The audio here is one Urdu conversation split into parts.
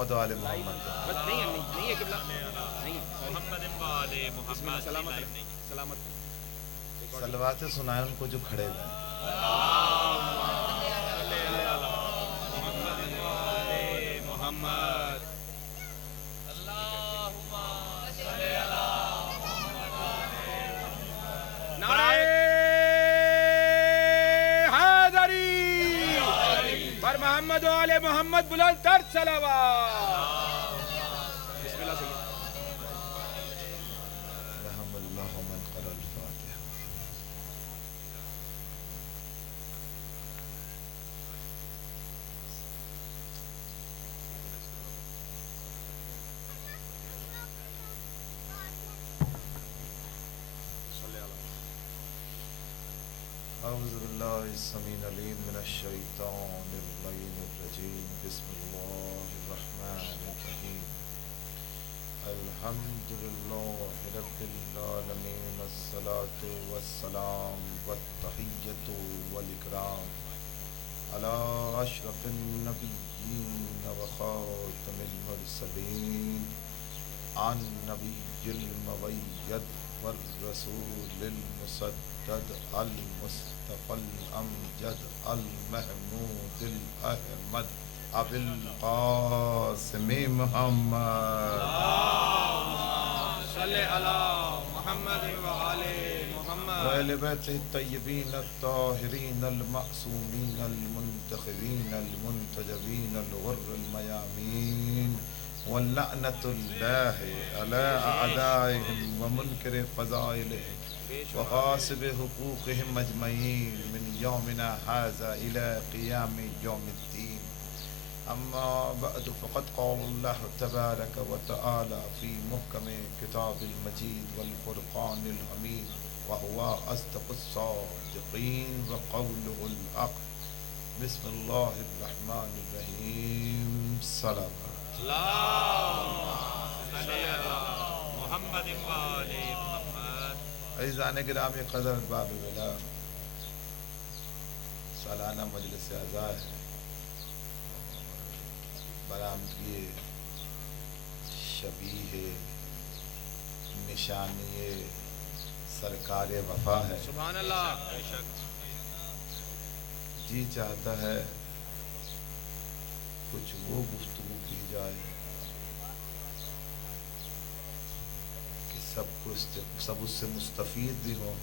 محمد و آل محمد. نہیں ہے قبلہ نہیں محمد و آل محمد. سلامت صلوات سنائیں ان کو جو کھڑے ہوئے ہیں. محمد نعرہ حیدری پر محمد و آل محمد بلند تر صلوات. بسم اللہ سید. رحم اللہ من قرأ الفاتحہ. اعوذ باللہ السمیع العلیم من الشیطان اللعین الرجیم. بسم اللہ الرحمن الرحیم. الحمد للہ رب العالمین. الصلاة والسلام والتحیۃ والاکرام علی اشرف النبیین وخاتم المرسلین عن نبی المؤید والرسول المسدد المصطفى الامجد المحمود الاحمد ابو القاسم محمد. صلی علی محمد و آل محمد وآل بیتہ الطیبین الطاہرین المعصومین المنتخبین المنتجبین الغر المیامین. واللعنة اللہ علی اعدائهم ومنکر فضائلهم وغاصب حقوقهم اجمعین من یومنا هذا الى قیام یوم الدین. اما بعد فقد قال اللہ تبارک وتعالی فی محکم کتاب المجید والفرقان الحمید وهو اصدق الصادقین وقوله الحق. بسم اللہ الرحمن الرحیم. صلوات. محمد و آل محمد. عزیزان گرامی قدر باب ولا سالانہ مجلس اعزاء ہے. برآمدگی شبیہ نشانی سرکار وفا ہے. سبحان اللہ. جی چاہتا ہے کچھ وہ گفتگو کی جائے کہ سب اس سے مستفید بھی ہوں،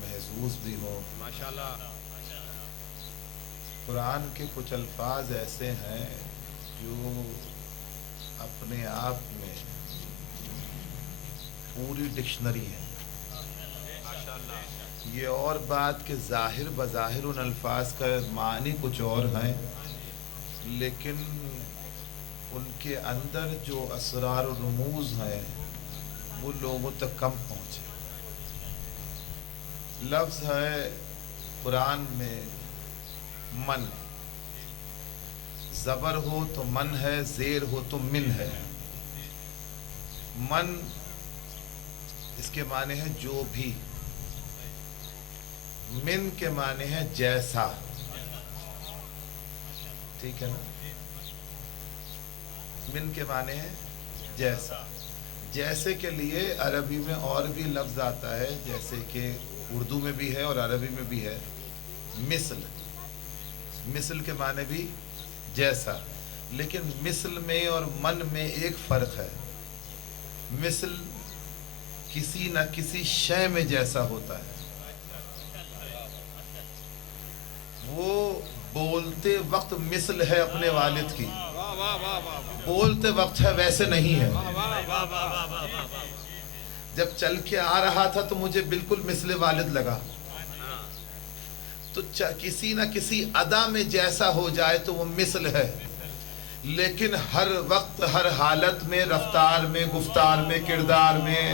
محظوظ بھی ہوں. ماشاءاللہ. قرآن کے کچھ الفاظ ایسے ہیں جو اپنے آپ میں پوری ڈکشنری ہیں. یہ اور بات کہ ظاہر بظاہر ان الفاظ کا معنی کچھ اور ہیں، لیکن ان کے اندر جو اسرار و رموز ہیں وہ لوگوں تک کم پہنچے. لفظ ہے قرآن میں من. زبر ہو تو من ہے، زیر ہو تو من ہے. من اس کے معنی ہے جو بھی. من کے معنی ہے جیسا. ٹھیک ہے نا. من کے معنی ہے جیسا. جیسے کے لیے عربی میں اور بھی لفظ آتا ہے، جیسے کہ اردو میں بھی ہے اور عربی میں بھی ہے مثل. مثل کے معنی بھی جیسا، لیکن مثل میں اور من میں ایک فرق ہے. مثل کسی نہ کسی شے میں جیسا ہوتا ہے. وہ بولتے وقت مثل ہے اپنے والد کی، بولتے وقت ہے ویسے نہیں ہے. جب چل کے آ رہا تھا تو مجھے بالکل مثل والد لگا. تو کسی نہ کسی ادا میں جیسا ہو جائے تو وہ مثل ہے، لیکن ہر وقت ہر حالت میں، رفتار میں، گفتار میں، کردار میں،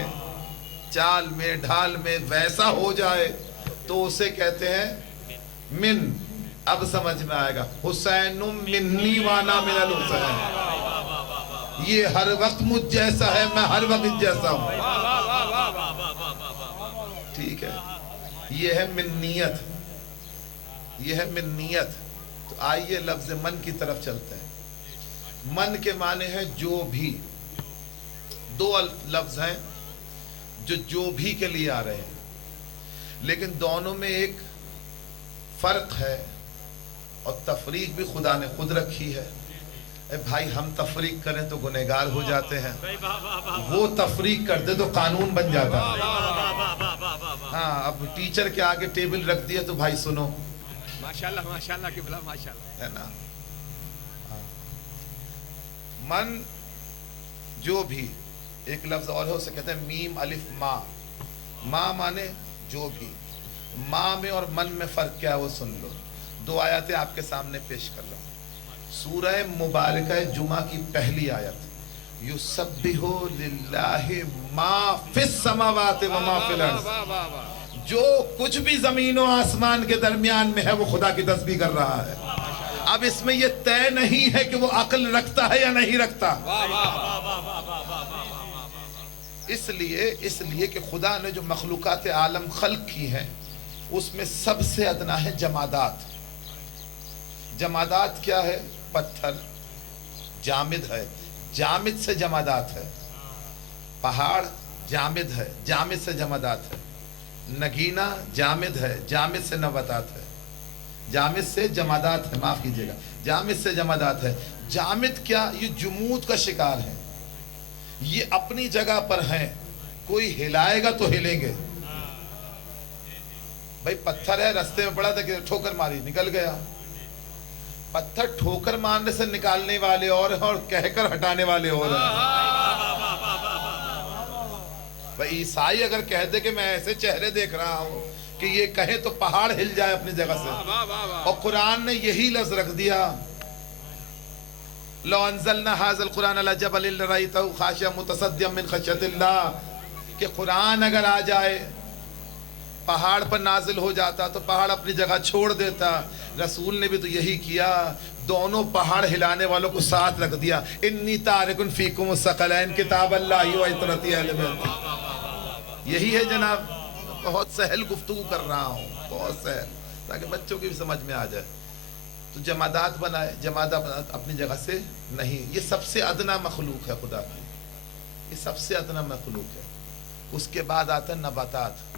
چال میں، ڈھال میں ویسا ہو جائے تو اسے کہتے ہیں من. اب سمجھ میں آئے گا. حسین منی وانا من الحسین. یہ ہر وقت مجھ جیسا ہے، میں ہر وقت جیسا ہوں. ٹھیک ہے. یہ ہے منیت، یہ ہے منیت. تو آئیے لفظ من کی طرف چلتے ہیں. من کے معنی ہے جو بھی. دو لفظ ہیں جو بھی کے لیے آ رہے ہیں, لیکن دونوں میں ایک فرق ہے اور تفریق بھی خدا نے خود رکھی ہے. اے بھائی ہم تفریق کریں تو گنہگار ہو جاتے ہیں, وہ تفریق کر دے تو قانون بن جاتا ہے. ہاں اب ٹیچر کے آگے ٹیبل رکھ دیا تو بھائی سنو, ماشاءاللہ قبلہ ماشاءاللہ, ہے نا. من جو بھی, ایک لفظ اور ہے اسے کہتے ہیں میم الف ما. ما مانے جو بھی. ما میں اور من میں فرق کیا ہے وہ سن لو. دو آیاتیں آپ کے سامنے پیش کر رہا ہوں. سورہ مبارکہ جمعہ کی پہلی آیت, یسبح للہ ما فی السماوات و ما فی الارض. جو کچھ بھی زمین و آسمان کے درمیان میں ہے وہ خدا کی تسبیح کر رہا ہے. اب اس میں یہ طے نہیں ہے کہ وہ عقل رکھتا ہے یا نہیں رکھتا. اس لیے کہ خدا نے جو مخلوقات عالم خلق کی ہیں اس میں سب سے ادنا ہے جمادات. جمادات کیا ہے؟ پتھر جامد ہے, جامد سے جمادات ہے. پہاڑ جامد ہے, جامد سے جمادات ہے. نگینا جامد ہے, جامد سے نباتات ہے. جامد سے جمادات ہے, معاف کیجیے گا, جامد سے جمادات ہے. جامد کیا؟ یہ جمود کا شکار ہے, یہ اپنی جگہ پر ہیں, کوئی ہلائے گا تو ہلیں گے. بھائی پتھر ہے, رستے میں پڑا تھا کہ ٹھوکر ماری نکل گیا. پتھر ٹھوکر مارنے سے نکالنے والے اور ہیں اور کہہ کر ہٹانے والے اور ہیں. بھائی عیسائی اگر کہہ دے کہ میں ایسے چہرے دیکھ رہا ہوں کہ یہ کہے تو پہاڑ ہل جائے اپنی جگہ سے, اور قرآن نے یہی لفظ رکھ دیا, لو انزلنا هذا القرآن على جبل لرأيته خاشعا متصدعا من خشية الله, کہ قرآن اگر آ جائے پہاڑ پر نازل ہو جاتا تو پہاڑ اپنی جگہ چھوڑ دیتا. رسول نے بھی تو یہی کیا, دونوں پہاڑ ہلانے والوں کو ساتھ رکھ دیا. انی تارک فیکم الثقلین کتاب اللہ و عطرتی اہل بیت. یہی ہے جناب. بہت سہل گفتگو کر رہا ہوں, بہت سہل, تاکہ بچوں کی بھی سمجھ میں آ جائے. تو جمادات بنائے, جمادات اپنی جگہ سے نہیں. یہ سب سے ادنا مخلوق ہے خدا کی, یہ سب سے ادنا مخلوق ہے. اس کے بعد آتا ہے نباتات.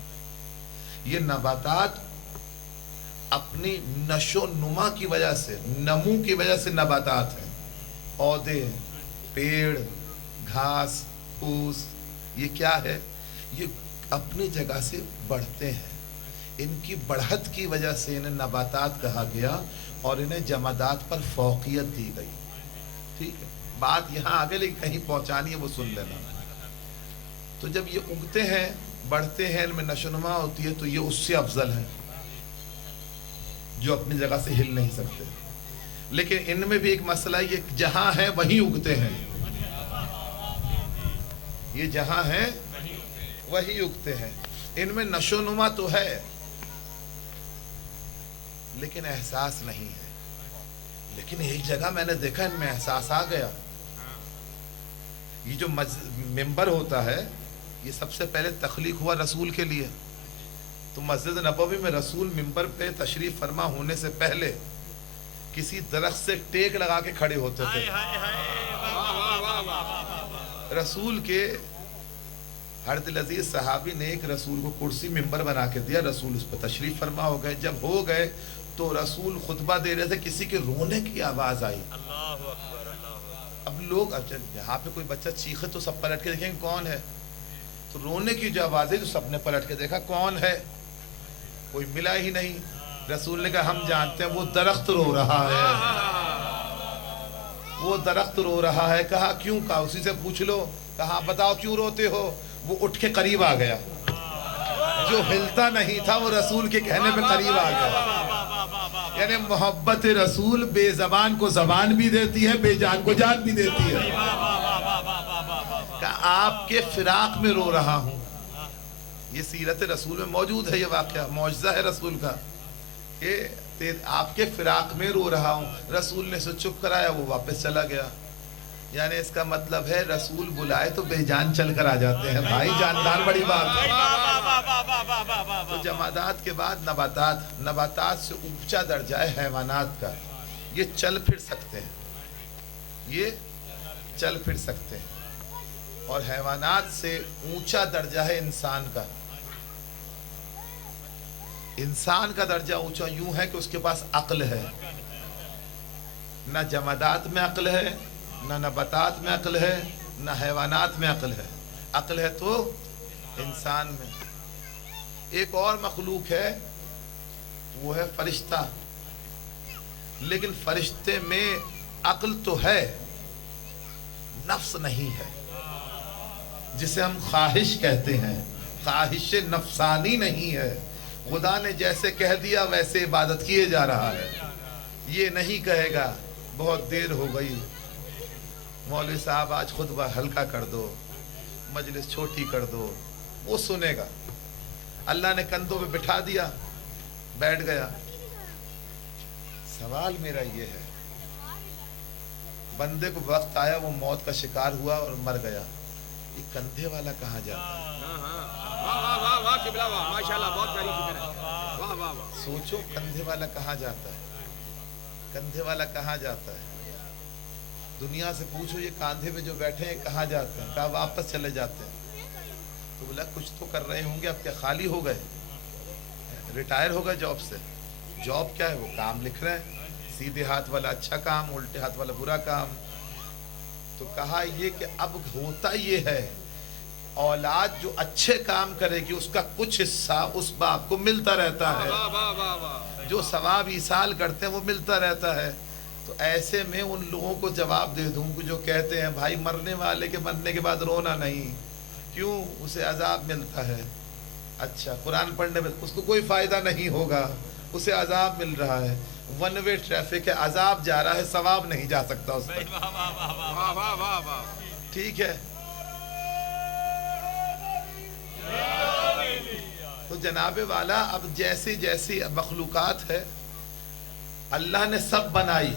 یہ نباتات اپنی نشو نما کی وجہ سے, نمو کی وجہ سے نباتات ہیں. پودے, پیڑ, گھاس پھوس, یہ کیا ہے؟ یہ اپنی جگہ سے بڑھتے ہیں. ان کی بڑھت کی وجہ سے انہیں نباتات کہا گیا اور انہیں جمادات پر فوقیت دی گئی. ٹھیک ہے, بات یہاں آگے لیکن کہیں پہنچانی ہے, وہ سن لینا. تو جب یہ اگتے ہیں, بڑھتے ہیں, ان میں نشونما ہوتی ہے, تو یہ اس سے افضل ہے جو اپنی جگہ سے ہل نہیں سکتے. لیکن ان میں بھی ایک مسئلہ, یہ جہاں ہے وہیں اگتے ہیں. یہ جہاں ہیں وہی اگتے ہیں. ان میں نشو نما تو ہے لیکن احساس نہیں ہے. لیکن ایک جگہ میں نے دیکھا ان میں احساس آ گیا. یہ جو ممبر ہوتا ہے یہ سب سے پہلے تخلیق ہوا رسول کے لیے. تو مسجد نبوی میں رسول ممبر پہ تشریف فرما ہونے سے پہلے کسی درخت سے ٹیک لگا کے کھڑے ہوتے تھے. رسول کے حضرت العزیز صحابی نے ایک رسول کو کرسی ممبر بنا کے دیا, رسول اس پہ تشریف فرما ہو گئے. جب ہو گئے تو رسول خطبہ دے رہے تھے, کسی کے رونے کی آواز آئی. اب لوگ یہاں پہ کوئی بچہ چیخے تو سب پلٹ کے دیکھیں گے کون ہے. تو رونے کی جو آواز ہے تو سب نے پلٹ کے دیکھا کون ہے, کوئی ملا ہی نہیں. رسول نے کہا ہم جانتے ہیں, وہ درخت رو رہا ہے, وہ درخت رو رہا ہے. کہا کیوں؟ کہا اسی سے پوچھ لو. کہا بتاؤ کیوں روتے ہو؟ وہ اٹھ کے قریب آ گیا, جو ہلتا نہیں تھا وہ رسول کے کہنے پہ قریب آ گیا. یعنی محبت رسول بے زبان کو زبان بھی دیتی ہے, بے جان کو جان بھی دیتی ہے. کہ آپ کے فراق میں رو رہا ہوں. یہ سیرت رسول میں موجود ہے, یہ واقعہ معجزہ ہے رسول کا کہ آپ کے فراق میں رو رہا ہوں. رسول نے اسے چپ کرایا, وہ واپس چلا گیا. یعنی اس کا مطلب ہے رسول بلائے تو بے جان چل کر آ جاتے ہیں. بھائی جاندار بڑی بات ہے. تو جمادات کے بعد نباتات. نباتات سے اونچا درجہ ہے حیوانات کا. یہ چل پھر سکتے ہیں, یہ چل پھر سکتے ہیں، اور حیوانات سے اونچا درجہ ہے انسان کا۔ انسان کا درجہ اونچا یوں ہے کہ اس کے پاس عقل ہے، نہ جمادات میں عقل ہے، نہ نباتات میں عقل ہے، نہ حیوانات میں عقل ہے۔ عقل ہے تو انسان میں۔ ایک اور مخلوق ہے، وہ ہے فرشتہ، لیکن فرشتے میں عقل تو ہے، نفس نہیں ہے، جسے ہم خواہش کہتے ہیں۔ خواہش نفسانی نہیں ہے، خدا نے جیسے کہہ دیا ویسے عبادت کیے جا رہا ہے۔ یہ نہیں کہے گا بہت دیر ہو گئی، مولوی صاحب آج خطبہ ہلکا کر دو، مجلس چھوٹی کر دو، وہ سنے گا۔ اللہ نے کندھوں پہ بٹھا دیا، بیٹھ گیا۔ سوال میرا یہ ہے، بندے کو وقت آیا، وہ موت کا شکار ہوا اور مر گیا، یہ کندھے والا کہاں جاتا ہے؟ واہ واہ واہ قبلہ واہ، ماشاءاللہ بہت پیاری فکر ہے، واہ واہ واہ۔ سوچو کندھے والا کہاں جاتا ہے؟ کندھے والا کہاں جاتا ہے؟ دنیا سے پوچھو یہ کاندھے پہ جو بیٹھے ہیں کہاں جاتے ہیں؟ کہا واپس چلے جاتے ہیں۔ تو بولا کچھ تو کر رہے ہوں گے، اب کیا خالی ہو گئے؟ ریٹائر ہو گئے جاب سے؟ جاب کیا ہے؟ وہ کام لکھ رہے ہیں، سیدھے ہاتھ والا اچھا کام، الٹے ہاتھ والا برا کام۔ تو کہا یہ کہ اب ہوتا یہ ہے، اولاد جو اچھے کام کرے گی اس کا کچھ حصہ اس باپ کو ملتا رہتا ہے، جو ثواب ایصال کرتے ہیں وہ ملتا رہتا ہے۔ تو ایسے میں ان لوگوں کو جواب دے دوں کہ جو کہتے ہیں بھائی مرنے والے کے مرنے کے بعد رونا نہیں، کیوں؟ اسے عذاب ملتا ہے۔ اچھا، قرآن پڑھنے میں اس کو کوئی فائدہ نہیں ہوگا، اسے عذاب مل رہا ہے، ون وے ٹریفک ہے، عذاب جا رہا ہے، ثواب نہیں جا سکتا اس پر۔ ٹھیک ہے، تو جناب والا اب جیسی جیسی مخلوقات ہے اللہ نے سب بنائی،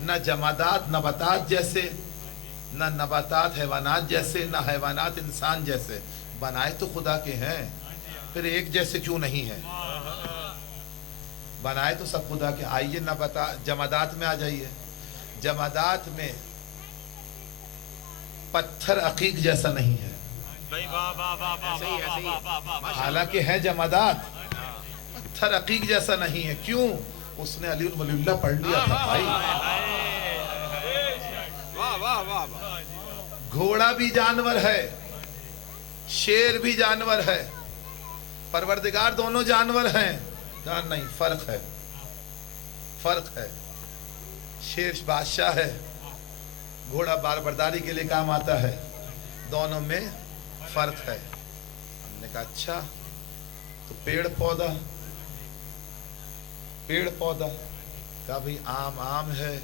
نہ جمادات نباتات جیسے، نہ نباتات حیوانات جیسے، نہ حیوانات انسان جیسے، بنائے تو خدا کے ہیں، پھر ایک جیسے کیوں نہیں ہے؟ بنائے تو سب خدا کے۔ آئیے جمادات میں آ جائیے۔ جمادات میں پتھر عقیق جیسا نہیں ہے، حالانکہ ہے جمادات، پتھر عقیق جیسا نہیں ہے۔ کیوں؟ اس نے علی ولی اللہ پڑھ لیا تھا بھائی۔ گھوڑا بھی جانور ہے، شیر بھی جانور ہے، پروردگار دونوں جانور ہیں، کہا نہیں، فرق ہے، فرق ہے۔ شیر بادشاہ ہے، گھوڑا بار برداری کے لیے کام آتا ہے، دونوں میں فرق ہے۔ ہم نے کہا اچھا، تو پیڑ پودا، پیڑ پودا، کہا بھئی آم ہے،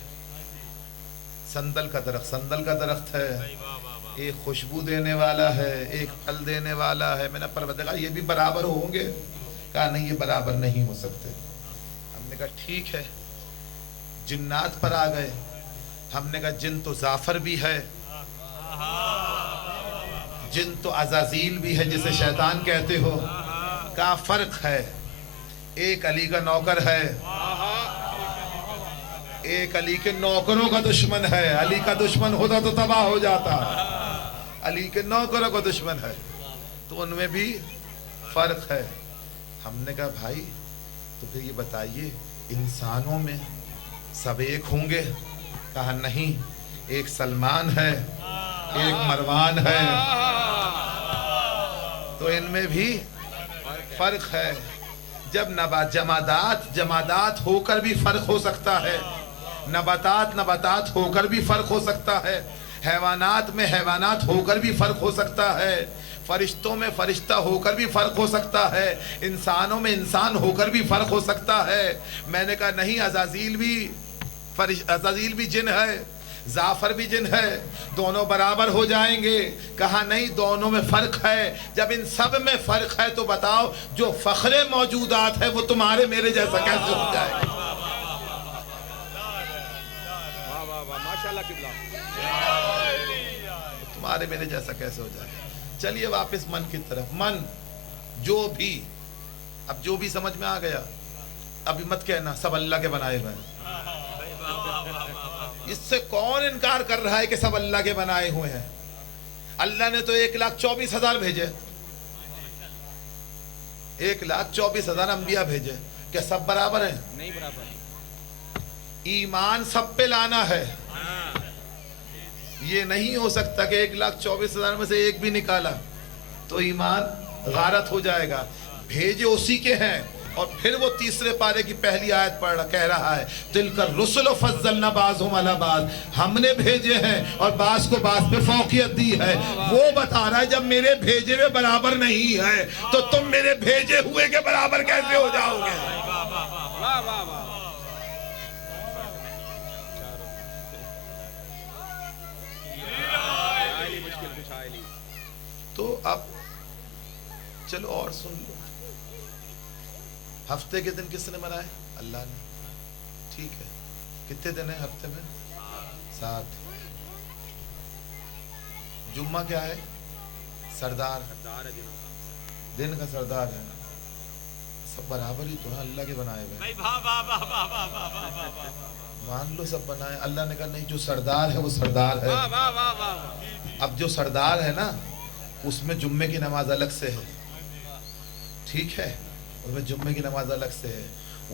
سندل کا درخت سندل کا درخت ہے، ایک خوشبو دینے والا ہے، ایک پھل دینے والا ہے۔ میں نے پروردگار یہ بھی برابر ہوں گے؟ کہا نہیں، یہ برابر نہیں ہو سکتے۔ ہم نے کہا ٹھیک ہے، جنات پر آ گئے۔ ہم نے کہا جن تو زعفر بھی ہے، جن تو عزازیل بھی ہے جسے شیطان کہتے ہو۔ کہا فرق ہے، ایک علی کا نوکر ہے، ایک علی کے نوکروں کا دشمن ہے۔ علی کا دشمن ہوتا تو تباہ ہو جاتا، علی کے نوکروں کا دشمن ہے، تو ان میں بھی فرق ہے۔ ہم نے کہا بھائی تو پھر یہ بتائیے انسانوں میں سب ایک ہوں گے؟ کہا نہیں، ایک سلمان ہے، ایک مروان ہے، تو ان میں بھی فرق ہے۔ جب جمادات ہو کر بھی فرق ہو سکتا ہے، نباتات ہو کر بھی فرق ہو سکتا ہے، حیوانات میں حیوانات ہو کر بھی فرق ہو سکتا ہے، فرشتوں میں فرشتہ ہو کر بھی فرق ہو سکتا ہے، انسانوں میں انسان ہو کر بھی فرق ہو سکتا ہے۔ میں نے کہا نہیں، عزازیل بھی جن ہے، زعفر بھی جن ہے، دونوں برابر ہو جائیں گے؟ کہا نہیں، دونوں میں فرق ہے۔ جب ان سب میں فرق ہے تو بتاؤ جو فخر موجودات ہے وہ تمہارے میرے جیسا کیسے ہو جائے گا؟ تمہارے میرے جیسا کیسے ہو جائے گا؟ چلیے واپس من کی طرف۔ من جو بھی سمجھ میں آ گیا، ابھی مت کہنا سب اللہ کے بنائے ہوئے ہیں، اس سے کون انکار کر رہا ہے کہ سب اللہ کے بنائے ہوئے ہیں؟ اللہ نے تو 1,24,000 بھیجے، 1,24,000 انبیاء بھیجے، کیا سب برابر ہیں؟ نہیں برابر. ایمان سب پہ لانا ہے. یہ نہیں ہو سکتا کہ 1,24,000 میں سے ایک بھی نکالا تو ایمان غارت ہو جائے گا. بھیجے اسی کے ہیں. اور پھر وہ تیسرے پارے کی پہلی آیت کہہ رہا ہے تِلْكَ الرُّسُلُ فَضَّلْنَا بَعْضَهُمْ عَلَى بَعْضٍ، ہم نے بھیجے ہیں اور بعض کو بعض پہ فوقیت دی ہے. وہ بتا رہا ہے جب میرے بھیجے ہوئے برابر نہیں ہے تو تم میرے بھیجے ہوئے کے برابر کیسے ہو جاؤ گے؟ واہ واہ واہ. تو اب چلو اور سن لو. ہفتے کے دن کس نے منائے؟ اللہ نے. ٹھیک ہے، کتنے دن ہیں ہفتے میں؟ 7. جمعہ کیا ہے؟ سردار، دن کا سردار ہے. سب برابر ہی تو ہے، اللہ کے بنائے ہوئے. مان لو سب بنائے. اللہ نے کہا نہیں، جو سردار ہے وہ سردار ہے. اب جو سردار ہے نا اس میں جمعے کی نماز الگ سے ہے. ٹھیک ہے، اس میں جمعے کی نماز الگ سے ہے.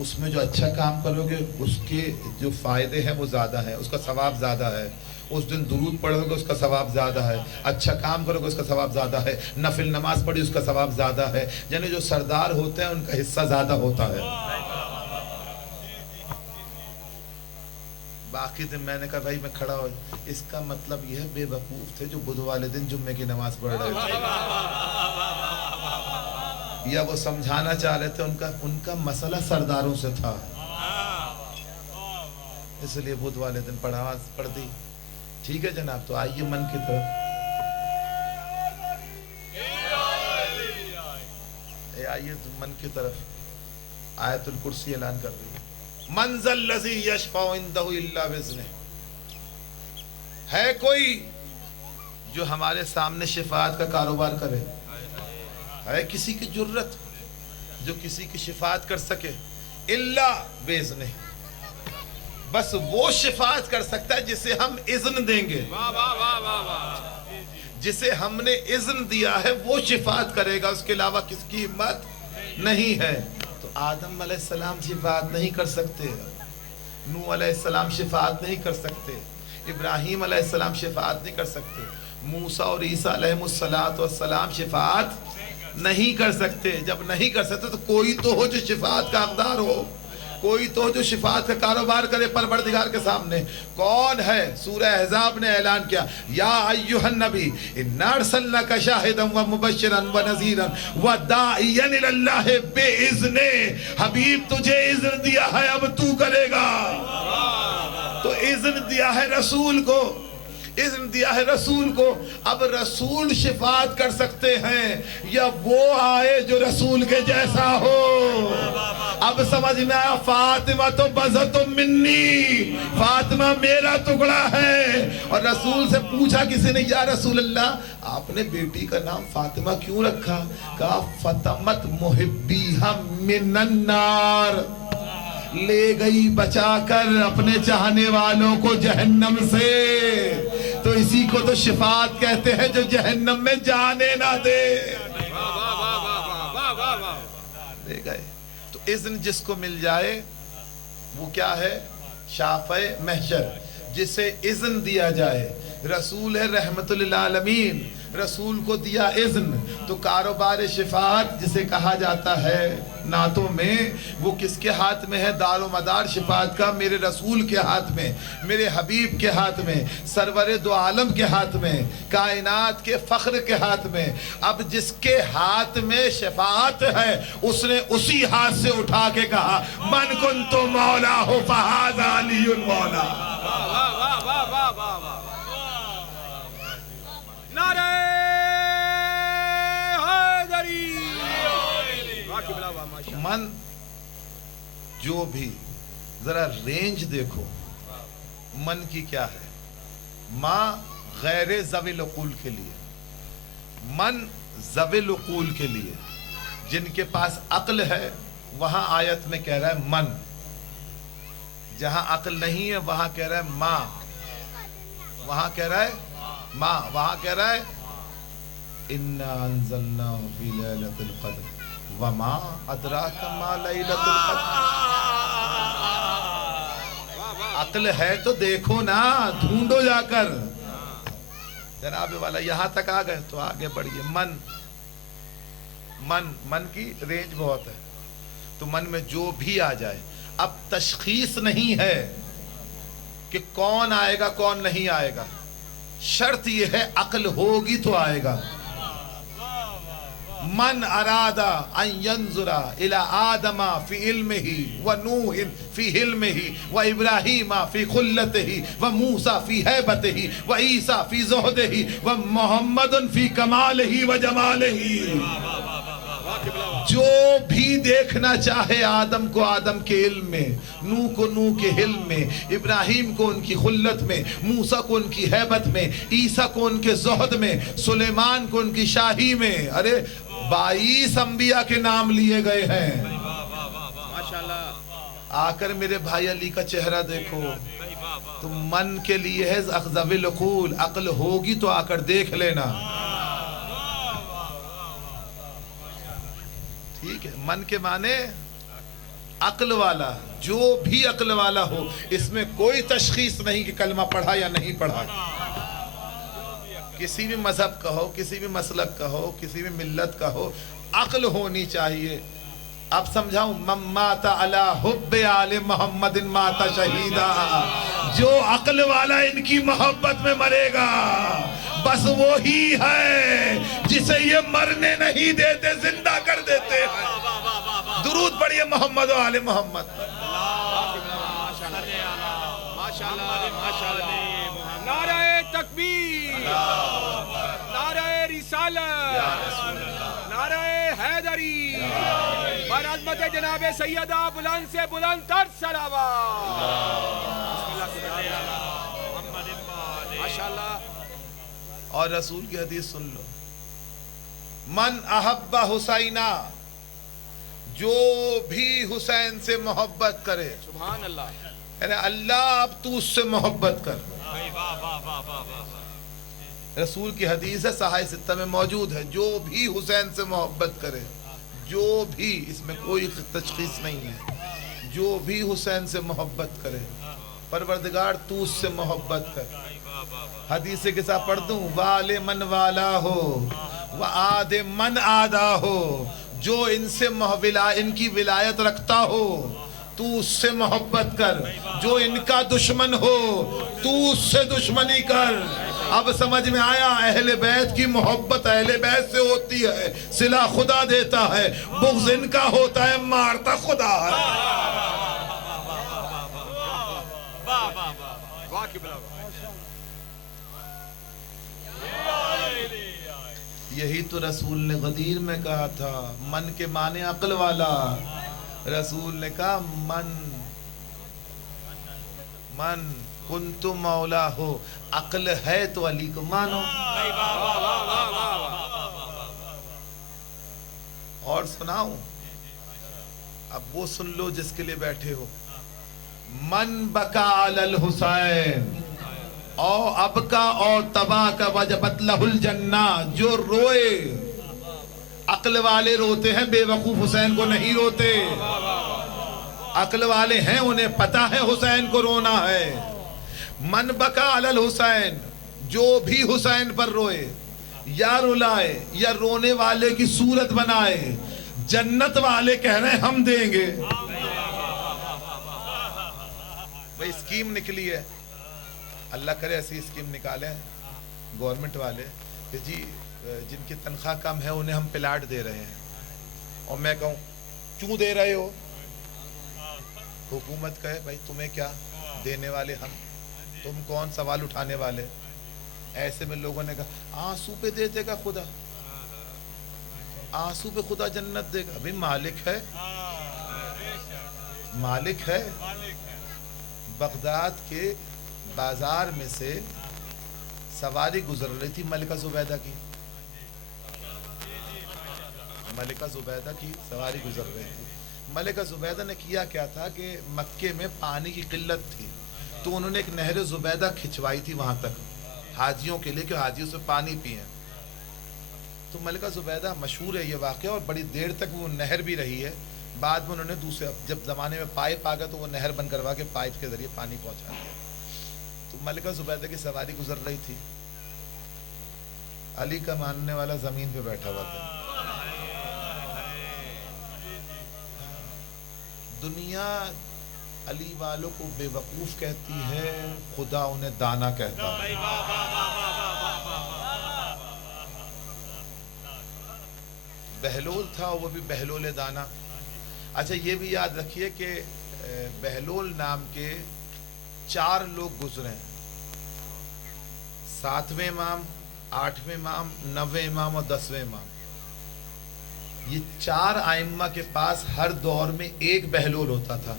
اس میں جو اچھا کام کرو گے اس کے جو فائدے ہیں وہ زیادہ ہیں، اس کا ثواب زیادہ ہے. اس دن درود پڑھو گے اس کا ثواب زیادہ ہے. اچھا کام کرو گے اس کا ثواب زیادہ ہے. نفل نماز پڑھی اس کا ثواب زیادہ ہے. یعنی جو سردار ہوتے ہیں ان کا حصہ زیادہ ہوتا ہے. باقی دن میں نے کہا بھائی میں کھڑا ہو، اس کا مطلب یہ ہے بے وقوف تھے جو بدھ والے دن جمعے کی نماز پڑھ رہے تھے، یا وہ سمجھانا چاہ رہے تھے ان کا مسئلہ سرداروں سے تھا، اس لیے بدھ والے دن پڑھ دی. ٹھیک ہے جناب، تو آئیے من کی طرف. آئیے من کی طرف. آیت الکرسی اعلان کر رہی ہے. من ذا الذی یشفع عندہ الا باذنہ. ہے کوئی جو ہمارے سامنے شفاعت کا کاروبار کرے؟ ہے کسی کی جرت جو کسی کی شفاعت کر سکے؟ الا باذنہ، بس وہ شفاعت کر سکتا ہے جسے ہم اذن دیں گے. جسے ہم نے اذن دیا ہے وہ شفاعت کرے گا، اس کے علاوہ کس کی ہمت نہیں ہے. تو آدم علیہ السلام شفاعت نہیں کر سکتے، نوح علیہ السلام شفاعت نہیں کر سکتے، ابراہیم علیہ السلام شفاعت نہیں کر سکتے، موسیٰ اور عیسیٰ علیہ السلام شفاعت نہیں کر سکتے. جب نہیں کر سکتے تو کوئی تو ہو جو شفاعت کا حقدار ہو، کوئی تو جو شفاعت کا کاروبار کرے پروردگار کے سامنے. کون ہے؟ سورہ احزاب نے اعلان کیا یا ایھا النبی انا ارسلناک شاہدا ومبشرا ونذیرا وداعیا الی اللہ باذن. حبیب تجھے اذن دیا ہے، اب تو کرے گا. تو اذن دیا ہے رسول کو، اذن دیا ہے رسول کو. اب رسول شفاعت کر سکتے ہیں یا وہ آئے جو رسول کے جیسا ہو. اب سمجھنا، فاطمہ تو بزت منی، فاطمہ میرا ٹکڑا ہے. اور رسول سے پوچھا کسی نے یا رسول اللہ آپ نے بیٹی کا نام فاطمہ کیوں رکھا؟ کہا فطمت محبیہا من النار، لے گئی بچا کر اپنے چاہنے والوں کو جہنم سے. تو اسی کو تو شفاعت کہتے ہیں جو جہنم میں جانے نہ دے. لے گئے. تو اذن جس کو مل جائے وہ کیا ہے؟ شافع محشر. جسے اذن دیا جائے، رسول ہے رحمت للعالمین، رسول کو دیا اذن، تو کاروبار شفاعت جسے کہا جاتا ہے نعتوں میں، وہ کس کے ہاتھ میں ہے؟ دار و مدار شفاعت کا میرے رسول کے ہاتھ میں، میرے حبیب کے ہاتھ میں، سرور دو عالم کے ہاتھ میں، کائنات کے فخر کے ہاتھ میں. اب جس کے ہاتھ میں شفاعت ہے اس نے اسی ہاتھ سے اٹھا کے کہا من کنت مولا ہو فہذا علی المولا. نعرہ حیدری. من جو بھی ذرا رینج دیکھو من کی کیا ہے. ماں غیر ذوی العقول کے لیے، من ذوی العقول کے لیے، جن کے پاس عقل ہے. وہاں آیت میں کہہ رہا ہے من، جہاں عقل نہیں ہے وہاں کہہ رہا ہے ماں. وہاں کہہ رہا ہے ماں، وہاں کہہ رہا ہے انا انزلناہ فی لیلۃ القدر وما ادراک ما لیلۃ القدر. عقل ہے تو دیکھو نا، ڈھونڈو جا کر. جناب والا یہاں تک آ گئے تو آگے بڑھیے. من کی رینج بہت ہے، تو من میں جو بھی آ جائے. اب تشخیص نہیں ہے کہ کون آئے گا کون نہیں آئے گا، شرط یہ ہے عقل ہوگی تو آئے گا. من ارادہ ان ينظر الى آدم فی علمہ ونوح فی حلمہ وابراہیم فی خلتہ وموسیٰ فی ہیبتہ وعیسیٰ فی زہدہ ومحمد فی کمالہ وجمالہ. جو بھی دیکھنا چاہے آدم کو آدم کے علم میں، نوح کو نوح کے حلم میں، ابراہیم کو ان کی خلت میں، موسیٰ کو ان کی ہیبت میں، عیسیٰ کو ان کے زہد میں، سلیمان کو ان کی شاہی میں. ارے 22 انبیاء کے نام لیے گئے ہیں. آ کر میرے بھائی علی کا چہرہ دیکھو. تو من کے لیے ہے اخذ بالعقول، عقل ہوگی تو آ کر دیکھ لینا. ٹھیک ہے، من کے معنی عقل والا. جو بھی عقل والا ہو، اس میں کوئی تشخیص نہیں کہ کلمہ پڑھا یا نہیں پڑھا. کسی بھی مذہب کا ہو، کسی بھی مسلک کا ہو، کسی بھی ملت کا ہو، عقل ہونی چاہیے. اب سمجھاؤں، من مات علی حب آل محمد مات شہیدا. جو عقل والا ان کی محبت میں مرے گا بس وہی ہے جسے یہ مرنے نہیں دیتے، زندہ کر دیتے ہیں. درود پڑھیے محمد و آل محمد. نعرہ تکبیر، نعرہ رسالت، نعرہ حیدری، بر عظمت جناب سیدہ بلند سے بلند تر صلوات. ماشاءاللہ. اور رسول کی حدیث سن لو، من احب حسینہ، جو بھی حسین سے محبت کرے. سبحان اللہ. یعنی اللہ اب تو اس سے محبت کر. رسول کی حدیث ہے، صحیح ستہ میں موجود ہے. جو بھی حسین سے محبت کرے، جو بھی، اس میں کوئی تشخیص نہیں ہے، جو بھی حسین سے محبت کرے، پروردگار تو اس سے محبت کر. حدیث کے ساتھ پڑھ دوں، وال من والا ہو وعاد من آدا ہو. جو ان سے ان کی ولایت رکھتا ہو تو اس سے محبت کر. جو ان کا دشمن ہو تو اس سے دشمنی کر. اب سمجھ میں آیا، اہل بیت کی محبت اہل بیت سے ہوتی ہے، صلہ خدا دیتا ہے. بغض ان کا ہوتا ہے، مارتا خدا ہے. یہی تو رسول نے غدیر میں کہا تھا، من کے معنی عقل والا. رسول نے کہا من کنت مولا ہو، عقل ہے تو علی کو مانو. اور سناؤں، اب وہ سن لو جس کے لیے بیٹھے ہو. من بکا علی الحسین او اب کا اور تباہ کا وجبت لہ الجنہ. جو روئے، عقل والے روتے ہیں، بے وقوف حسین کو نہیں روتے. عقل والے ہیں، انہیں پتا ہے حسین کو رونا ہے. من بکا علی الحسین، جو بھی حسین پر روئے یا رلائے یا رونے والے کی صورت بنائے، جنت والے کہہ رہے ہیں ہم دیں گے. بھئی اسکیم نکلی ہے، اللہ کرے ایسی اسکیم نکالیں گورنمنٹ والے کہ جی جن کی تنخواہ کم ہے انہیں ہم پلاٹ دے رہے ہیں. اور میں کہوں کیوں دے رہے ہو؟ حکومت کہے بھائی تمہیں کیا، دینے والے ہم، تم کون سوال اٹھانے والے. ایسے میں لوگوں نے کہا آنسو پہ دے دے گا خدا، آنسو پہ خدا جنت دے گا. ابھی مالک ہے، مالک ہے. بغداد کے بازار میں سے سواری گزر رہی تھی ملکہ زبیدہ کی، ملکہ زبیدہ کی سواری گزر رہی تھی. ملکہ زبیدہ نے کیا کیا تھا کہ مکے میں پانی کی قلت تھی، تو انہوں نے ایک نہر زبیدہ کھچوائی تھی وہاں تک. حاجیوں کے لیے کہ حاجیوں سے پانی پئیں. تو ملکہ زبیدہ مشہور ہے یہ واقعہ, اور بڑی دیر تک وہ نہر بھی رہی ہے. بعد میں انہوں نے دوسرے, جب زمانے میں پائپ آ گیا تو وہ نہر بند کروا کے پائپ کے ذریعے پانی پہنچا دیا. تو ملکہ زبیدہ کی سواری گزر رہی تھی, علی کا ماننے والا زمین پہ بیٹھا ہوا تھا. دنیا علی والوں کو بے وقوف کہتی ہے, خدا انہیں دانا کہتا ہے. بہلول تھا, وہ بھی بہلول دانا. اچھا یہ بھی یاد رکھیے کہ بہلول نام کے 4 لوگ گزرے ہیں, 7ویں امام, 8ویں امام, 9ویں امام اور 10ویں امام. یہ 4 ائمہ کے پاس ہر دور میں ایک بہلول ہوتا تھا.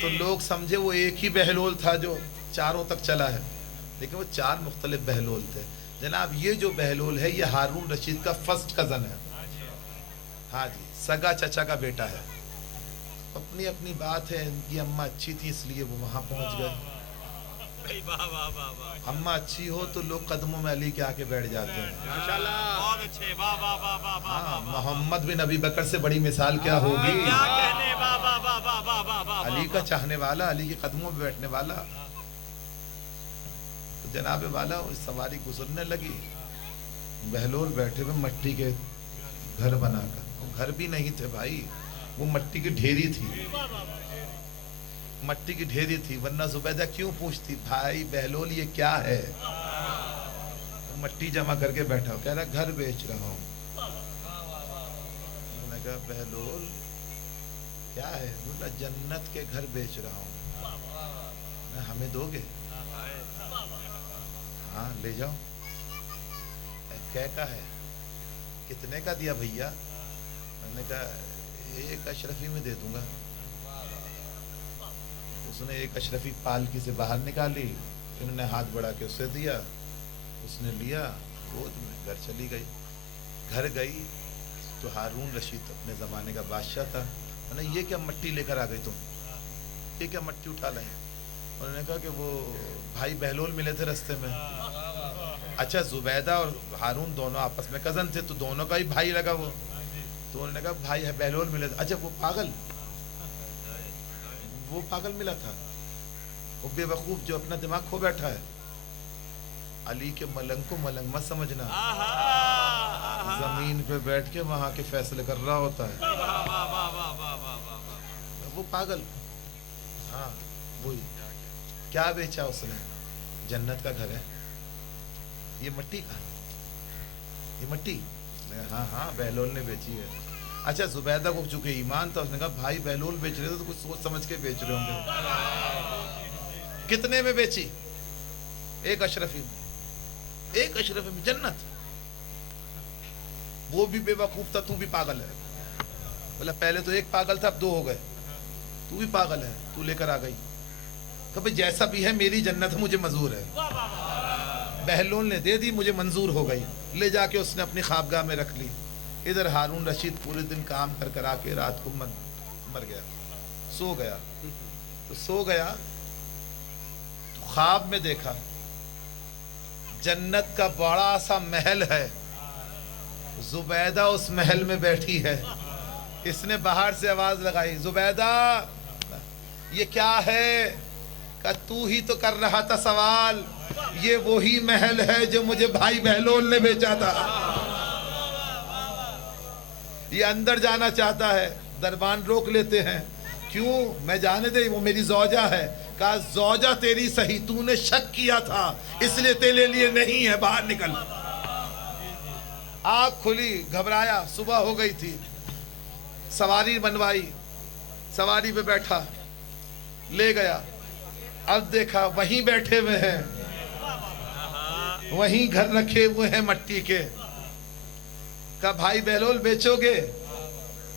تو لوگ سمجھے وہ ایک ہی بہلول تھا جو چاروں تک چلا ہے, لیکن وہ 4 مختلف بہلول تھے. جناب یہ جو بہلول ہے یہ ہارون رشید کا فرسٹ کزن ہے. ہاں جی, سگا چچا کا بیٹا ہے. اپنی اپنی بات ہے, ان کی اماں اچھی تھی اس لیے وہ وہاں پہنچ گئے. اماں اچھی ہو تو لوگ قدموں میں علی کے آکے بیٹھ جاتے ہیں. ہاں, محمد بن ابی بکر سے بڑی مثال کیا ہوگی. علی کا چاہنے والا, علی کے قدموں میں بیٹھنے والا. تو جناب والا سواری گزرنے لگی, بہلول بیٹھے ہوئے مٹی کے گھر بنا کر. وہ گھر بھی نہیں تھے بھائی, وہ مٹی کی ڈھیری تھی, مٹی کی ڈھیری تھی. ورنہ زبیدہ کیوں پوچھتی بھائی بہلول یہ کیا ہے. مٹی جمع کر کے بیٹھا ہو, کہہ رہا گھر بیچ رہا ہوں. میں نے کہا بہلول کیا ہے. بولا جنت کے گھر بیچ رہا ہوں. ہمیں دو گے؟ ہاں لے جاؤ. کیا کا ہے, کتنے کا دیا بھیا؟ میں نے کہا 1 اشرفی میں دے دوں گا. اس نے 1 اشرفی پالکی سے باہر نکالی, انہوں نے ہاتھ بڑھا کے اسے دیا, اس نے لیا, گود میں گھر چلی گئی. گھر گئی تو ہارون رشید اپنے زمانے کا بادشاہ تھا. میں نے یہ کیا مٹی لے کر آ گئی تم, یہ کیا مٹی اٹھا لائیں. انہوں نے کہا کہ وہ بھائی بہلول ملے تھے رستے میں. اچھا زبیدہ اور ہارون دونوں آپس میں کزن تھے, تو دونوں کا ہی بھائی لگا وہ. تو انہوں نے کہا بھائی ہے بہلول ملے تھے. اچھا وہ پاگل ملا تھا, وہ بے وقوف جو اپنا دماغ کھو بیٹھا ہے. علی کے ملنگ کو ملنگ مت سمجھنا, زمین پہ بیٹھ کے وہاں کے فیصلے کر رہا ہوتا ہے. وہ پاگل. ہاں وہی. کیا بیچا اس نے؟ جنت کا گھر ہے. یہ مٹی کا, یہ مٹی. ہاں ہاں بہلول نے بیچی ہے. اچھا زبیدہ کو چونکہ ایمان تھا, اس نے کہا بھائی بہلول بیچ رہے تھے تو کچھ سوچ سمجھ کے بیچ رہے ہوں گے. کتنے میں بیچی؟ 1 اشرفی میں. 1 اشرفی میں جنت. وہ بھی بے وقوف تھا, تو بھی پاگل ہے. بولا پہلے تو 1 پاگل تھا, اب 2 ہو گئے. تو بھی پاگل ہے, تو لے کر آ گئی. کہ جیسا بھی ہے میری جنت ہے, مجھے منظور ہے. بہلول نے دے دی, مجھے منظور ہو گئی. لے جا کے اس نے اپنی خوابگاہ میں رکھ لی. ادھر ہارون رشید پورے دن کام کر آ کے رات کو مر گیا, سو گیا. تو سو گیا تو خواب میں دیکھا جنت کا بڑا سا محل ہے, زبیدہ اس محل میں بیٹھی ہے. اس نے باہر سے آواز لگائی, زبیدہ یہ کیا ہے؟ کہ تو ہی تو کر رہا تھا سوال, یہ وہی محل ہے جو مجھے بھائی بہلول نے بیچا تھا. یہ اندر جانا چاہتا ہے, دربان روک لیتے ہیں. کیوں؟ میں جانے دے, وہ میری زوجہ ہے. کہا زوجہ تیری صحیح, تو نے شک کیا تھا اس لیے تیرے لیے نہیں ہے, باہر نکل. آنکھ کھلی, گھبرایا. صبح ہو گئی تھی, سواری بنوائی, سواری پہ بیٹھا, لے گیا. اب دیکھا وہیں بیٹھے ہوئے ہیں, وہیں گھر رکھے ہوئے ہیں مٹی کے. کہا بھائی بہلول بیچو گے؟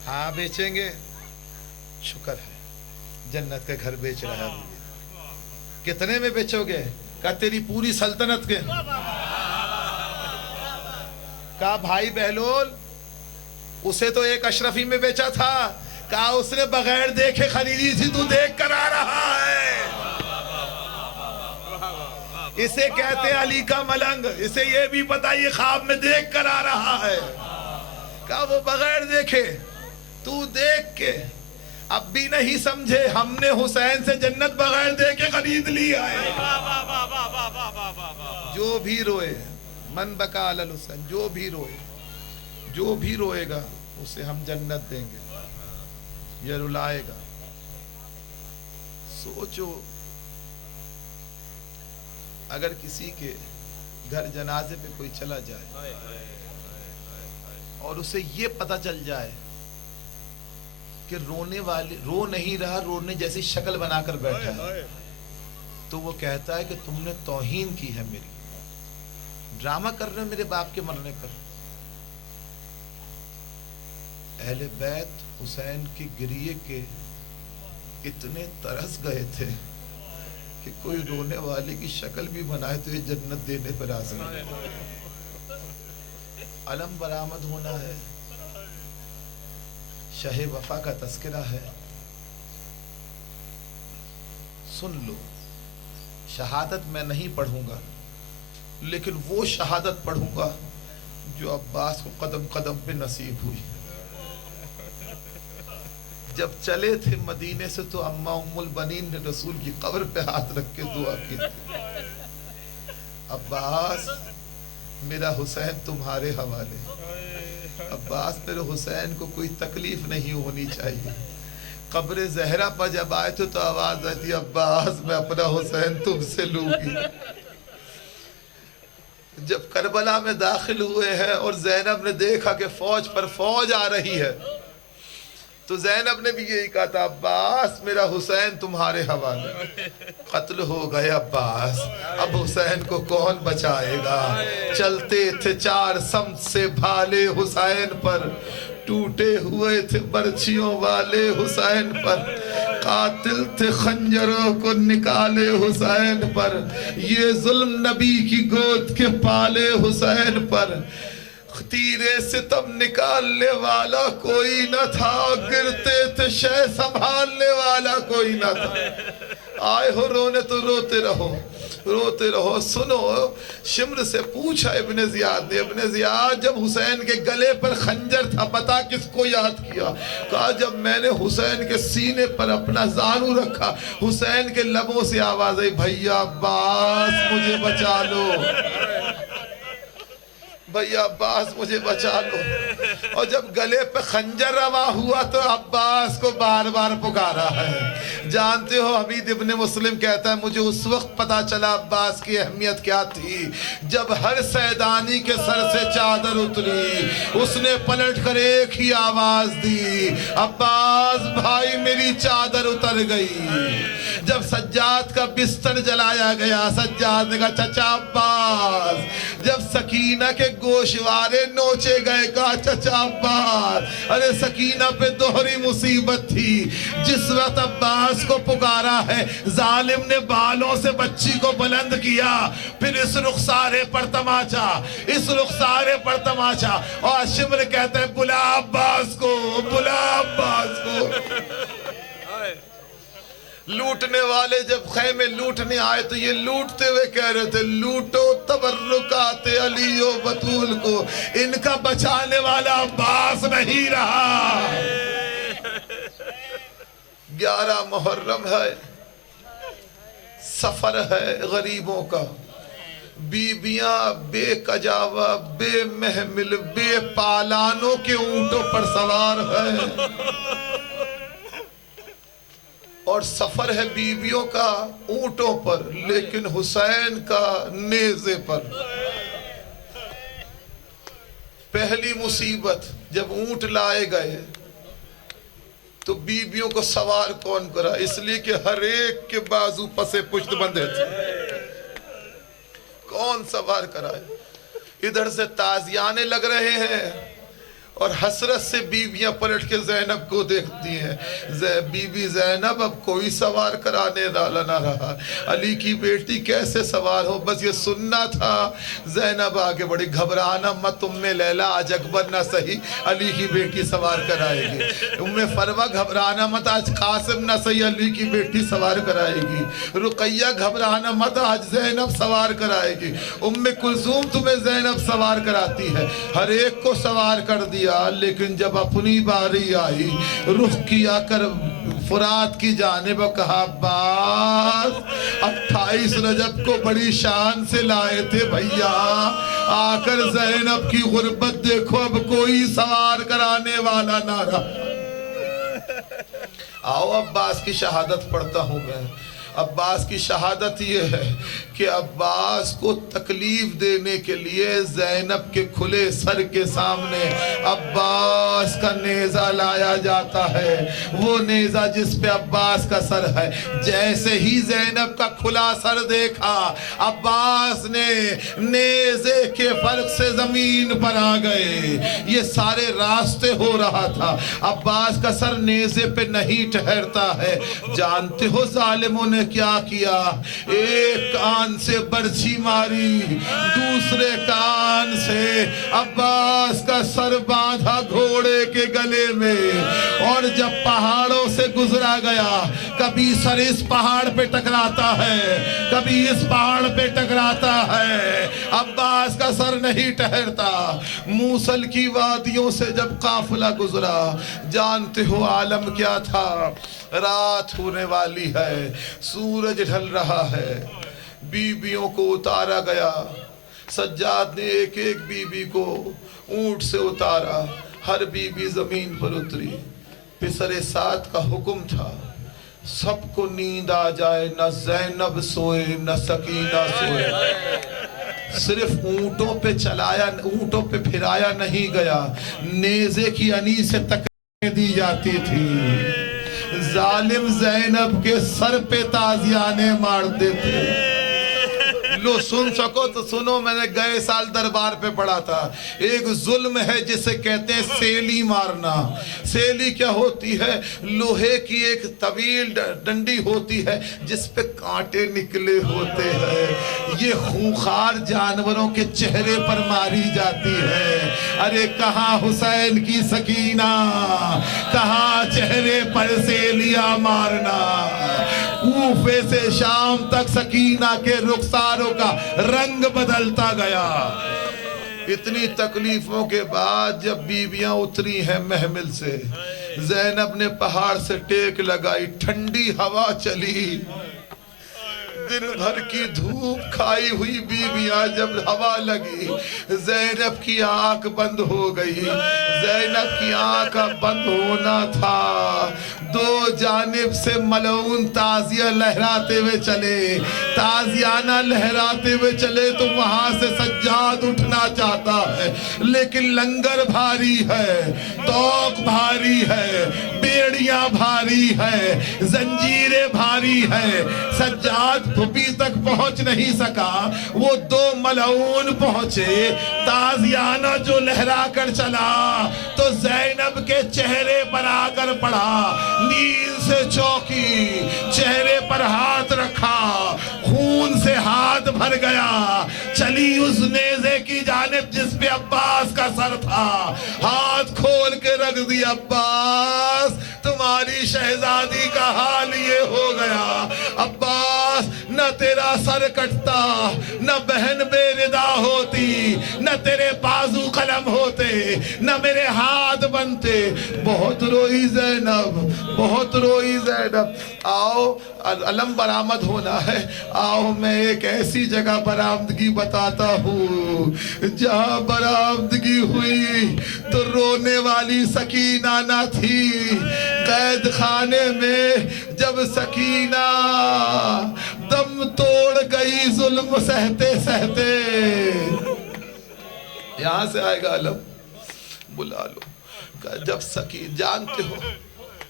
ہاں بیچیں گے. شکر ہے جنت کے گھر بیچ رہا ہے. کتنے میں بیچو گے؟ کہا تیری پوری سلطنت کے. کہا بھائی بہلول اسے تو 1 اشرفی میں بیچا تھا. کہا اس نے بغیر دیکھے خریدی تھی, تو دیکھ کر آ رہا ہے. اسے کہتے ہیں علی کا ملنگ. اسے یہ بھی پتا یہ خواب میں دیکھ کر آ رہا ہے. کہا وہ بغیر دیکھے تو دیکھ کے اب بھی نہیں سمجھے ہم نے حسین سے جنت بغیر دیکھے خرید لیا ہے. جو بھی روئے من بکا علی الحسین، جو بھی روئے، جو بھی روئے گا اسے ہم جنت دیں گے. یہ رلائے گا. سوچو اگر کسی کے گھر جنازے پہ کوئی چلا جائے اور اسے یہ پتا چل جائے کہ رونے والے رو نہیں رہا، رونے جیسی شکل بنا کر بیٹھا ہے، تو وہ کہتا ہے کہ تم نے توہین کی ہے میری، ڈرامہ کر رہے میرے باپ کے مرنے پر. اہل بیت حسین کی گریے کے اتنے ترس گئے تھے کہ کوئی رونے والے کی شکل بھی بنائے تو یہ جنت دینے پر راضی ہے. علم برآمد ہونا ہے، شہ وفا کا تذکرہ ہے. سن لو، شہادت میں نہیں پڑھوں گا لیکن وہ شہادت پڑھوں گا جو عباس کو قدم قدم پہ نصیب ہوئی. جب چلے تھے مدینے سے تو اماں ام البنین نے رسول کی قبر پہ ہاتھ رکھ کے دعا کی تھی، عباس میرا حسین تمہارے حوالے. عباس میرے حسین کو کوئی تکلیف نہیں ہونی چاہیے. قبر زہرا پر جب آئے تھے تو آواز آئی تھی عباس میں اپنا حسین تم سے لوں گی. جب کربلا میں داخل ہوئے ہیں اور زینب نے دیکھا کہ فوج پر فوج آ رہی ہے تو زینب نے بھی یہی کہا تھا عباس میرا حسین تمہارے حوالے. قتل ہو گئے عباس، اب حسین کو کون بچائے گا. چلتے تھے چار سمت سے بھالے حسین پر، ٹوٹے ہوئے تھے برچھیوں والے حسین پر، قاتل تھے خنجروں کو نکالے حسین پر، یہ ظلم نبی کی گود کے پالے حسین پر. تیرے ستم نکالنے والا کوئی نہ تھا، گرتے تھے شے سنبھالنے والا کوئی نہ تھا. آئے ہو رونے تو روتے رہو، روتے رہو. سنو، شمر سے پوچھا ابن زیاد نے، ابن زیاد جب حسین کے گلے پر خنجر تھا پتا کس کو یاد کیا؟ کہا جب میں نے حسین کے سینے پر اپنا زانو رکھا حسین کے لبوں سے آواز آئی بھیا عباس مجھے بچا لو، بھیا عباس مجھے بچا لو. اور جب گلے پہ خنجر روا ہوا تو عباس کو بار بار پکارا ہے. جانتے ہو حمید ابن مسلم کہتا ہے مجھے اس وقت پتا چلا عباس کی اہمیت کیا تھی جب ہر سیدانی کے سر سے چادر اتری، اس نے پلٹ کر ایک ہی آواز دی عباس بھائی میری چادر اتر گئی. جب سجاد کا بستر جلایا گیا سجاد نے کہا چچا عباس. جب سکینہ کے گوشوارے نوچے گئے کہا چچا عباس. ارے سکینہ پہ دوہری مصیبت تھی. جس وقت عباس کو پکارا ہے ظالم نے بالوں سے بچی کو بلند کیا، پھر اس رخسارے پر تماچا، اس رخسارے پر تماچا. اور شمر کہتا ہے بلا عباس کو، بلا عباس کو. لوٹنے والے جب خیمے لوٹنے آئے تو یہ لوٹتے ہوئے کہہ رہے تھے لوٹو تبرکات علی و بطول کو، ان کا بچانے والا عباس نہیں رہا. 11 محرم ہے، سفر ہے غریبوں کا. بیبیاں بے کجاوہ بے محمل بے پالانوں کے اونٹوں پر سوار ہیں، اور سفر ہے بیویوں کا اونٹوں پر لیکن حسین کا نیزے پر. پہلی مصیبت جب اونٹ لائے گئے تو بیویوں کو سوار کون کرا؟ اس لیے کہ ہر ایک کے بازو پسے پشت بندھے تھے. کون سوار کرائے؟ ادھر سے تازیانے لگ رہے ہیں اور حسرت سے بیویاں پلٹ کے زینب کو دیکھتی ہیں. بی بی زینب اب کوئی سوار کرانے والا نہ رہا, علی کی بیٹی کیسے سوار ہو, بس یہ سننا تھا. زینب آگے بڑی, گھبرانا مت ام لیلا, آج اکبر نہ صحیح علی کی بیٹی سوار کرائے گی. ام فرما گھبرانا مت, آج قاسم نہ صحیح علی کی بیٹی سوار کرائے گی. رقیہ گھبرانا مت, آج زینب سوار کرائے گی. ام کلثوم تمہیں زینب سوار کراتی ہے. ہر ایک کو سوار کر دیا, لیکن جب اپنی باری آئی رخ کیا کر فرات کی جانب کہا عباس 28 رجب کو بڑی شان سے لائے تھے بھیا, آ کر زینب کی غربت دیکھو, اب کوئی سوار کرانے والا نہ رہا. آؤ عباس کی شہادت پڑھتا ہوں میں. عباس کی شہادت یہ ہے کہ عباس کو تکلیف دینے کے لیے زینب کے کھلے سر کے سامنے عباس کا نیزہ لایا جاتا ہے. وہ نیزہ جس پہ عباس کا سر ہے, جیسے ہی زینب کا کھلا سر دیکھا عباس نے نیزے کے فرق سے زمین پر آ گئے. یہ سارے راستے ہو رہا تھا, عباس کا سر نیزے پہ نہیں ٹھہرتا ہے. جانتے ہو ظالموں نے کیا کیا؟ ایک کان سے برچھی ماری, دوسرے کان سے عباس کا سر باندھا گھوڑے کے گلے میں, اور جب پہاڑوں سے گزرا گیا, کبھی سر اس پہاڑ پہ ٹکراتا ہے, کبھی اس پہاڑ پہ ٹکراتا ہے, عباس کا سر نہیں ٹھہرتا. موصل کی وادیوں سے جب قافلہ گزرا, جانتے ہو عالم کیا تھا؟ رات ہونے والی ہے, سورج ڈھل رہا ہے, بیویوں کو اتارا گیا. سجاد نے ایک ایک بیوی کو اونٹ سے اتارا, ہر بیوی زمین پر اتری. پسر سعد کا حکم تھا سب کو نیند آ جائے, نہ زینب سوئے نہ سکینہ سوئے. صرف اونٹوں پہ چلایا, اونٹوں پہ پھرایا نہیں گیا, نیزے کی انی سے تکلیفیں دی جاتی تھی. ظالم زینب کے سر پہ تازیانے مارتے تھے. لو سن سکو تو سنو, میں نے گئے سال دربار پہ پڑھا تھا. ایک ظلم ہے جسے کہتے ہیں سیلی مارنا. سیلی کیا ہوتی ہے؟ لوہے کی ایک طویل ڈنڈی ہوتی ہے جس پہ کانٹے نکلے ہوتے ہیں. یہ خونخوار جانوروں کے چہرے پر ماری جاتی ہے. ارے کہاں حسین کی سکینہ, کہاں چہرے پر سیلیاں مارنا. کوفے سے شام تک سکینہ کے رخساروں کا رنگ بدلتا گیا. اتنی تکلیفوں کے بعد جب بیویاں اتری ہیں محمل سے, زینب نے پہاڑ سے ٹیک لگائی, ٹھنڈی ہوا چلی. دن بھر کی دھوپ کھائی ہوئی بیویاں جب ہوا لگی, زینب کی آنکھ بند ہو گئی. زینب کی آنکھ بند ہونا تھا, دو جانب سے ملعون تازیہ لہراتے ہوئے چلے, تازیانہ لہراتے ہوئے چلے تو وہاں سے سجاد اٹھنا چاہتا ہے, لیکن لنگر بھاری ہے, توق بھاری ہے, بیڑیاں بھاری ہے, زنجیریں بھاری ہے. سجاد پھپی تک پہنچ نہیں سکا, وہ دو ملعون پہنچے. تازیانہ جو لہرا کر چلا تو زینب کے چہرے پر آ کر پڑا. نیند سے چوکی, چہرے پر ہاتھ رکھا, خون سے ہاتھ بھر گیا. چلی اس نیزے کی جانب جس پہ عباس کا سر تھا, ہاتھ کھول کے رکھ دیا. عباس تمہاری شہزادی کا حال یہ ہو گیا. عباس نہ تیرا سر کٹتا, نہ بہن بے ردا ہوتی, نہ تیرے بازو قلم ہوتے, نہ میرے ہاتھ بنتے. بہت روئی زینب, بہت روئی زینب. آؤ علم برآمد ہونا ہے, آؤ میں ایک ایسی جگہ برآمدگی بتاتا ہوں جہاں برآمدگی ہوئی تو رونے والی سکینہ نہ تھی. قید خانے میں جب سکینہ دم توڑ گئی ظلم سہتے سہتے, یہاں سے آئے گا علم, بلا لو. جب سکینہ, جانتے ہو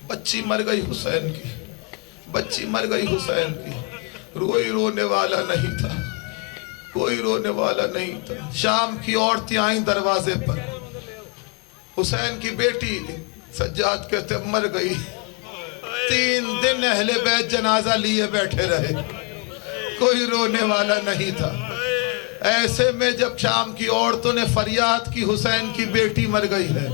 بچی مر گئی حسین کی, بچی مر گئی حسین کی, کوئی رونے والا نہیں تھا, کوئی رونے والا نہیں تھا. شام کی عورتیں آئیں دروازے پر, حسین کی بیٹی سجاد کہتے مر گئی، 3 دن اہل بیت جنازہ لیے بیٹھے رہے، کوئی رونے والا نہیں تھا۔ ایسے میں جب شام کی عورتوں نے فریاد کی حسین کی بیٹی مر گئی ہے،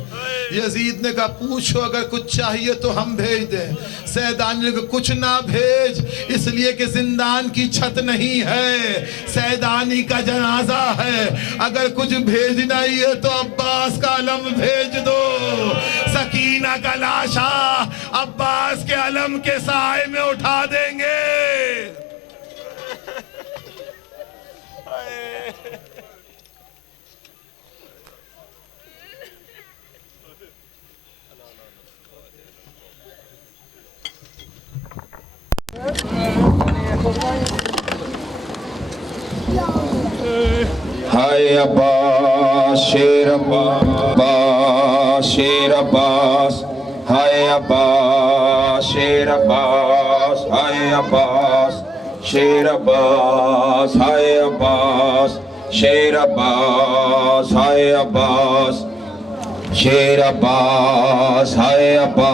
یزید نے کہا پوچھو اگر کچھ چاہیے تو ہم بھیج دیں۔ سیدانی نے کہا کچھ نہ بھیج، اس لیے کہ زندان کی چھت نہیں ہے، سیدانی کا جنازہ ہے، اگر کچھ بھیجنا ہی ہے تو عباس کا علم بھیج دو۔ سکینہ کا لاشا عباس کے علم کے سائے میں اٹھا دیں گے۔ ہائے عباس شیر عباس شیر عباس، ہائے عباس شیر عباس، ہائے عباس شیر عباس، ہائے عباس شیر عباس، ہائے عباس شیر عباس، ہائے عباس۔